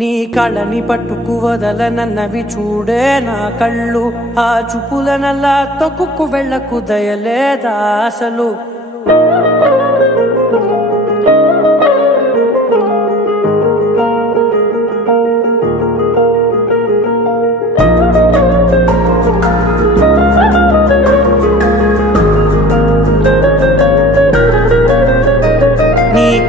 నీ కళ్ళని పట్టుకు వదలనన్నవి చూడే నా కళ్ళు, ఆ చూపులనల్లా తొక్కుకు వెళ్ళకు దయలేదా అసలు.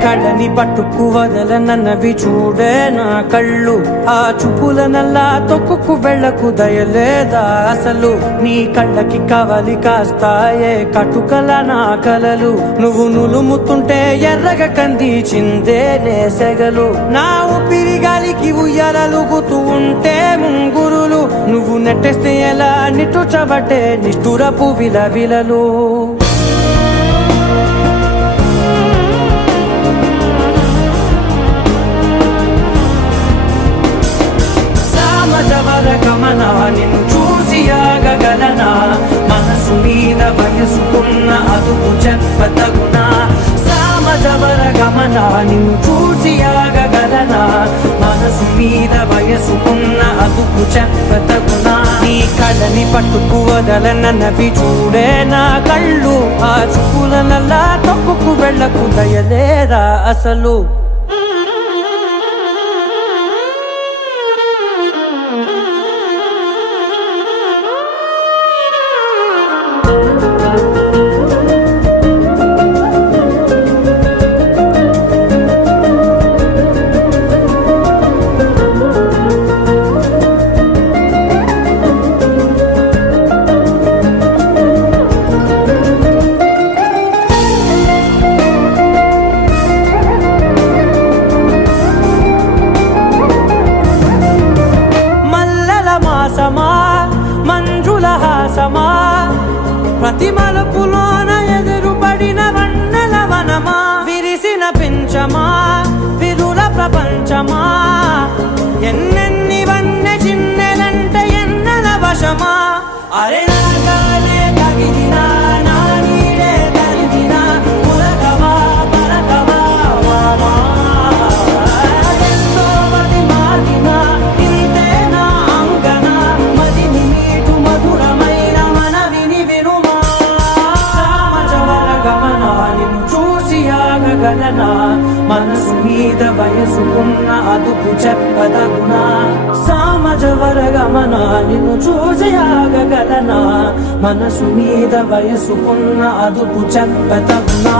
కళ్ళని పట్టుకు వదలనన్నవి చూడే నా కళ్ళు, ఆ చూపులనల్లా తొక్కుకు వెళ్ళకు దయలేదా అసలు. నీ కళ్ళకి కవలి కాస్తాయే కటుకల నా కలలు, నువ్వు నులుముతుంటే ఎర్రగ కంది చిందే నేసెగలు. నా ఊపిరి గాలికి ఉయ్యాలలుగుతూ ఉంటే ముంగురులు, నువ్వు నెట్టేస్తే ఎలా నిట్టుచబట్టే నిష్ఠురపు విలవిలలు. గమనా నిన్ను చూసి ఆగగలనా, మనసు మీద వయసుకున్న అదుపు చెప్పతగునా. సామజవర గమనా నిన్ను చూసి ఆగగలనా, మనసు మీద వయసుకున్న అదుపు చెప్పతగునా. నీ కళ్ళని పట్టుకు వదలనన్నవి చూడే నా కళ్ళు, ఆ చూపులనల్లా తొక్కుకు వెళ్ళకు దయలేదా అసలు. మంజుల హాసమా ప్రతి మలుపులోన ఎదురుపడిన వన్నెల వనమా, విరిసిన పించమా విరుల ప్రపంచమా, ఎన్నెన్ని వన్నె చిన్నెలంటే ఎన్నెల వశమా. అరే నాగాలే తగిలినా నా నీడే తరిమినా ఉలకవా పలకవా వామా, ఎంతో మది మారినా ఇంతే నా అంగన, మదిని మీటు మధురమైన మనవిని వినుమా. సామజవర గమనా నిన్ను చూసి ఆగగలనా, మనసు మీద వయసుకున్న అదుపు చెప్పదగునా. సామజవర గమనా నిన్ను చూసి ఆగగలనా, మనసు మీద వయసుకున్న అదుపు చెప్పదగునా.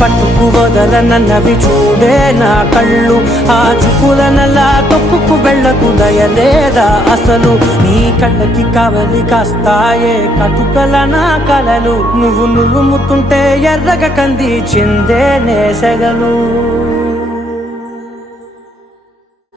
పట్టుకు వదలనన్నవి చూడే నా కళ్ళు, ఆ చూపులనల్లా తొక్కుకు వెళ్ళకు దయలేదా అసలు. నీ కళ్ళకి కవలి కాస్తాయే కటుకల నా కలలు, నువ్వు నులుముతుంటే ఎర్రగ కంది చిందే నేసెగలు.